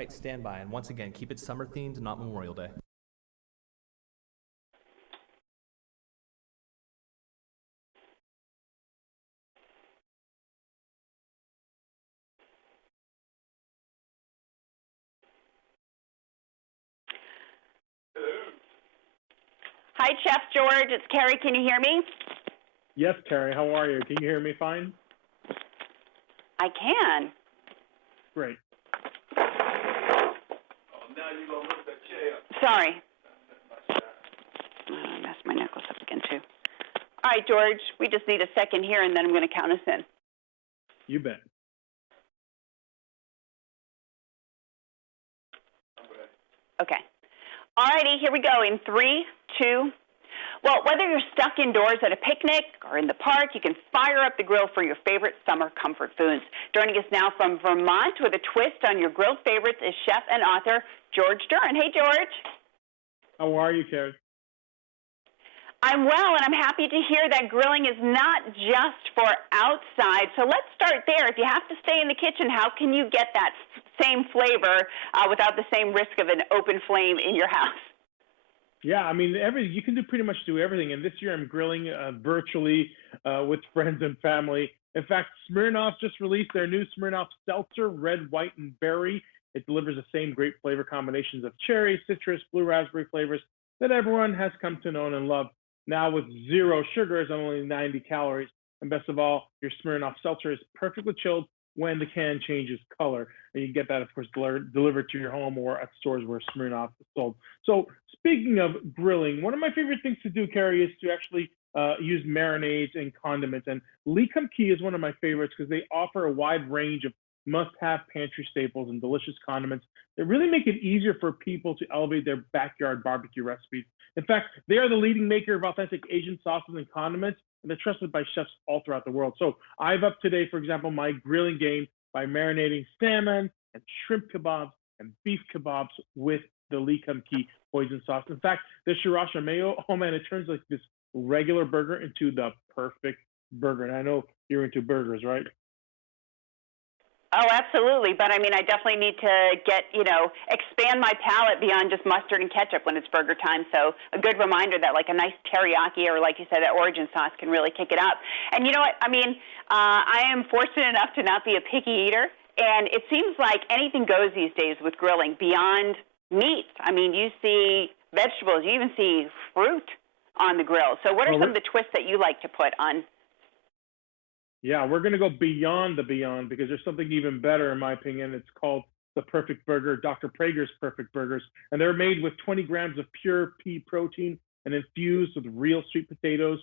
Right, stand by. And once again, keep it summer themed, not Memorial Day. Hi, Chef George. It's Carrie. Can you hear me? Yes, Carrie. How are you? Can you hear me fine? I can. Great. Oh, now you're going to lift that chair. Sorry. I messed my necklace up again, too. All right, George. We just need a second here, and then I'm going to count us in. You bet. Okay. All righty, here we go in 3, 2. Well, whether you're stuck indoors at a picnic or in the park, you can fire up the grill for your favorite summer comfort foods. Joining us now from Vermont with a twist on your grilled favorites is chef and author George Duran. Hey, George. How are you, Carrie? I'm well, and I'm happy to hear that grilling is not just for outside. So let's start there. If you have to stay in the kitchen, how can you get that same flavor without the same risk of an open flame in your house? Yeah, I mean, you can pretty much do everything. And this year I'm grilling virtually with friends and family. In fact, Smirnoff just released their new Smirnoff Seltzer, red, white, and berry. It delivers the same great flavor combinations of cherry, citrus, blue raspberry flavors that everyone has come to know and love. Now with 0 sugars and only 90 calories. And best of all, your Smirnoff Seltzer is perfectly chilled when the can changes color. And you can get that, of course, delivered to your home or at stores where Smirnoff is sold. So speaking of grilling, one of my favorite things to do, Carrie, is to actually use marinades and condiments. And Kum Kee is one of my favorites because they offer a wide range of must-have pantry staples and delicious condiments that really make it easier for people to elevate their backyard barbecue recipes. In fact, they are the leading maker of authentic Asian sauces and condiments, and they're trusted by chefs all throughout the world. So I've upped today, for example, my grilling game by marinating salmon and shrimp kebabs and beef kebabs with the Kum Kee hoisin sauce. In fact, the sriracha mayo, oh man, it turns like this regular burger into the perfect burger. And I know you're into burgers, right? Oh, absolutely. But I mean, I definitely need to expand my palate beyond just mustard and ketchup when it's burger time. So a good reminder that like a nice teriyaki or like you said, that origin sauce can really kick it up. And you know what? I mean, I am fortunate enough to not be a picky eater. And it seems like anything goes these days with grilling beyond meat. I mean, you see vegetables, you even see fruit on the grill. So what are some of the twists that you like to put on? Yeah, we're going to go beyond the beyond because there's something even better, in my opinion. It's called the Perfect Burger, Dr. Praeger's Perfect Burgers. And they're made with 20 grams of pure pea protein and infused with real sweet potatoes,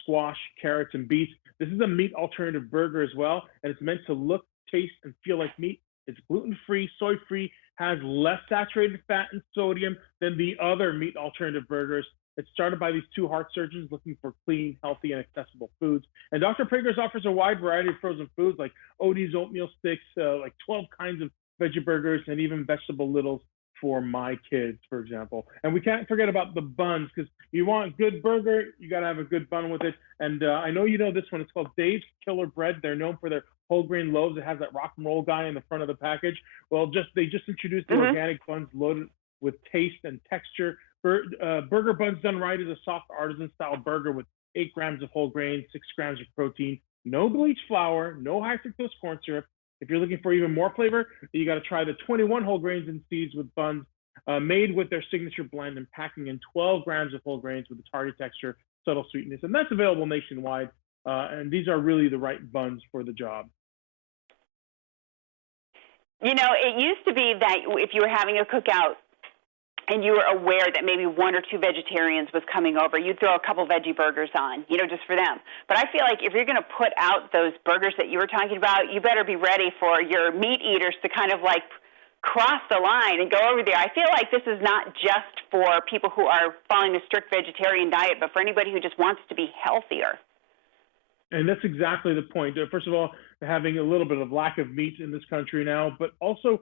squash, carrots, and beets. This is a meat alternative burger as well, and it's meant to look, taste, and feel like meat. It's gluten-free, soy-free, has less saturated fat and sodium than the other meat alternative burgers. It's started by these 2 heart surgeons looking for clean, healthy, and accessible foods. And Dr. Praeger's offers a wide variety of frozen foods like Odie's oatmeal sticks, like 12 kinds of veggie burgers, and even vegetable littles for my kids, for example. And we can't forget about the buns because you want a good burger, you got to have a good bun with it. And I know you know this one. It's called Dave's Killer Bread. They're known for their whole grain loaves. It has that rock and roll guy in the front of the package. Well, they just introduced the organic buns loaded with taste and texture. Burger buns done right is a soft artisan-style burger with 8 grams of whole grain, 6 grams of protein, no bleached flour, no high fructose corn syrup. If you're looking for even more flavor, you got to try the 21 whole grains and seeds with buns made with their signature blend and packing in 12 grams of whole grains with a target texture, subtle sweetness. And that's available nationwide. And these are really the right buns for the job. You know, it used to be that if you were having a cookout, and you were aware that maybe 1 or 2 vegetarians was coming over, you'd throw a couple veggie burgers on, just for them. But I feel like if you're going to put out those burgers that you were talking about, you better be ready for your meat eaters to kind of like cross the line and go over there. I feel like this is not just for people who are following a strict vegetarian diet, but for anybody who just wants to be healthier. And that's exactly the point. First of all, having a little bit of lack of meat in this country now, but also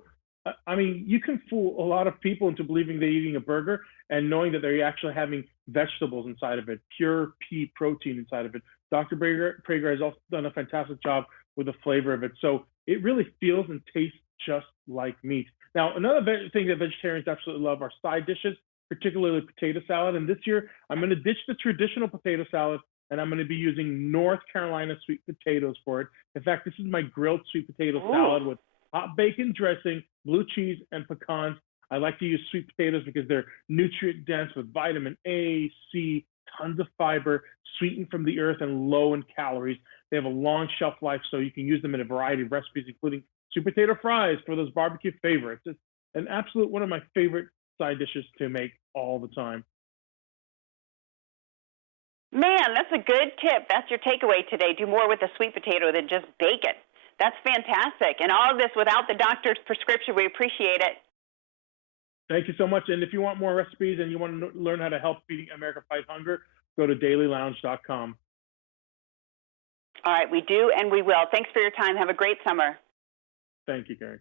I mean, you can fool a lot of people into believing they're eating a burger and knowing that they're actually having vegetables inside of it, pure pea protein inside of it. Dr. Praeger has also done a fantastic job with the flavor of it. So it really feels and tastes just like meat. Now, another thing that vegetarians absolutely love are side dishes, particularly potato salad. And this year, I'm going to ditch the traditional potato salad and I'm going to be using North Carolina sweet potatoes for it. In fact, this is my grilled sweet potato salad with hot bacon dressing, blue cheese, and pecans. I like to use sweet potatoes because they're nutrient dense with vitamin A, C, tons of fiber, sweetened from the earth, and low in calories. They have a long shelf life, so you can use them in a variety of recipes, including sweet potato fries for those barbecue favorites. It's an absolute one of my favorite side dishes to make all the time. Man, that's a good tip. That's your takeaway today. Do more with the sweet potato than just bake it. That's fantastic. And all of this without the doctor's prescription. We appreciate it. Thank you so much. And if you want more recipes and you want to learn how to help feeding America fight hunger, go to dailylounge.com. All right, we do and we will. Thanks for your time. Have a great summer. Thank you, Gary.